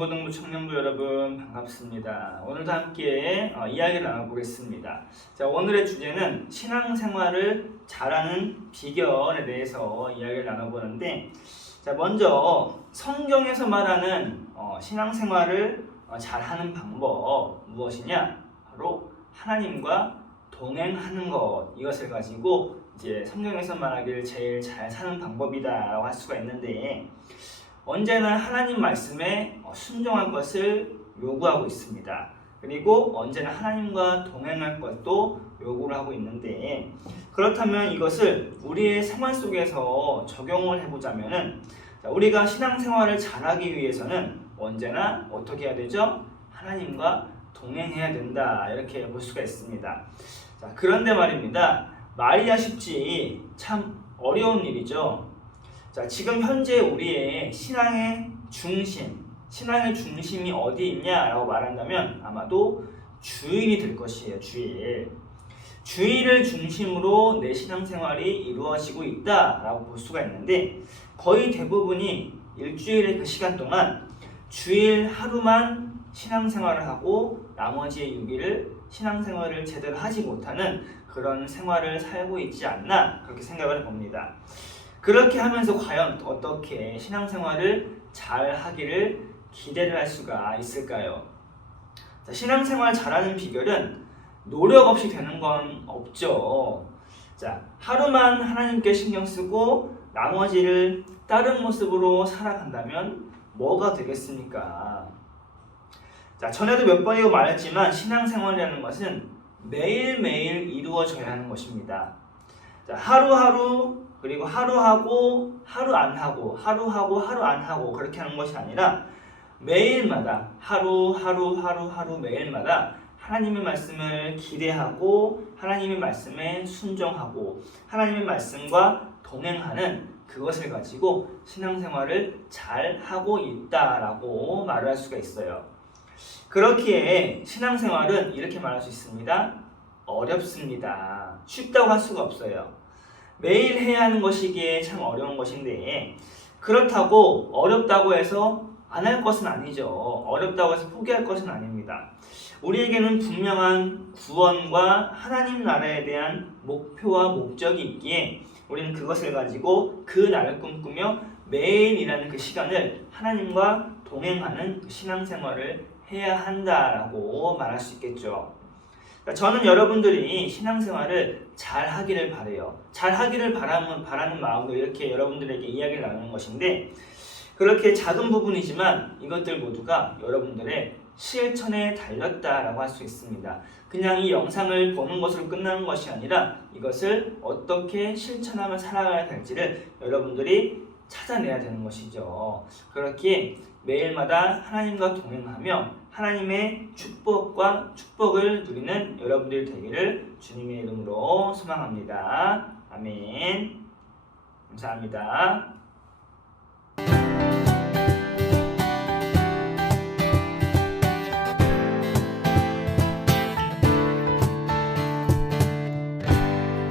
중고등부 청년부 여러분 반갑습니다. 오늘도 함께 이야기를 나눠보겠습니다. 자, 오늘의 주제는 신앙생활을 잘하는 비결에 대해서 이야기를 나눠보는데, 자, 먼저 성경에서 말하는 신앙생활을 잘하는 방법 무엇이냐? 바로 하나님과 동행하는 것, 이것을 가지고 이제 성경에서 말하기를 제일 잘 사는 방법이다라고 할 수가 있는데, 언제나 하나님 말씀에 순종할 것을 요구하고 있습니다. 그리고 언제나 하나님과 동행할 것도 요구를 하고 있는데, 그렇다면 이것을 우리의 생활 속에서 적용을 해보자면은, 우리가 신앙생활을 잘하기 위해서는 언제나 어떻게 해야 되죠? 하나님과 동행해야 된다, 이렇게 볼 수가 있습니다. 자, 그런데 말입니다. 말이야 쉽지 참 어려운 일이죠. 자, 지금 현재 우리의 신앙의 중심이 어디 있냐라고 말한다면 아마도 주일이 될 것이에요. 주일을 중심으로 내 신앙생활이 이루어지고 있다라고 볼 수가 있는데, 거의 대부분이 일주일의 그 시간 동안 주일 하루만 신앙생활을 하고 나머지 6일을 신앙생활을 제대로 하지 못하는 그런 생활을 살고 있지 않나, 그렇게 생각을 해봅니다. 그렇게 하면서 과연 어떻게 신앙생활을 잘 하기를 기대를 할 수가 있을까요? 자, 신앙생활 잘하는 비결은 노력 없이 되는 건 없죠. 자, 하루만 하나님께 신경 쓰고 나머지를 다른 모습으로 살아간다면 뭐가 되겠습니까? 자, 전에도 몇 번이고 말했지만 신앙생활이라는 것은 매일매일 이루어져야 하는 것입니다. 자, 하루하루, 그리고 하루하고 하루 안 하고 하루하고 하루 안 하고 그렇게 하는 것이 아니라 매일마다 하루 매일마다 하나님의 말씀을 기대하고 하나님의 말씀에 순종하고 하나님의 말씀과 동행하는 그것을 가지고 신앙생활을 잘 하고 있다라고 말을 할 수가 있어요. 그렇기에 신앙생활은 이렇게 말할 수 있습니다. 어렵습니다. 쉽다고 할 수가 없어요. 매일 해야 하는 것이기에 참 어려운 것인데, 그렇다고 어렵다고 해서 안 할 것은 아니죠. 어렵다고 해서 포기할 것은 아닙니다. 우리에게는 분명한 구원과 하나님 나라에 대한 목표와 목적이 있기에 우리는 그것을 가지고 그 날을 꿈꾸며 매일이라는 그 시간을 하나님과 동행하는 신앙생활을 해야 한다라고 말할 수 있겠죠. 저는 여러분들이 신앙생활을 잘 하기를 바라요. 잘 하기를 바라는 마음으로 이렇게 여러분들에게 이야기를 나누는 것인데, 그렇게 작은 부분이지만 이것들 모두가 여러분들의 실천에 달렸다라고 할 수 있습니다. 그냥 이 영상을 보는 것으로 끝나는 것이 아니라 이것을 어떻게 실천하며 살아가야 될지를 여러분들이 찾아내야 되는 것이죠. 그렇기에 매일마다 하나님과 동행하며 하나님의 축복을 누리는 여러분들이 되기를 주님의 이름으로 소망합니다. 아멘. 감사합니다.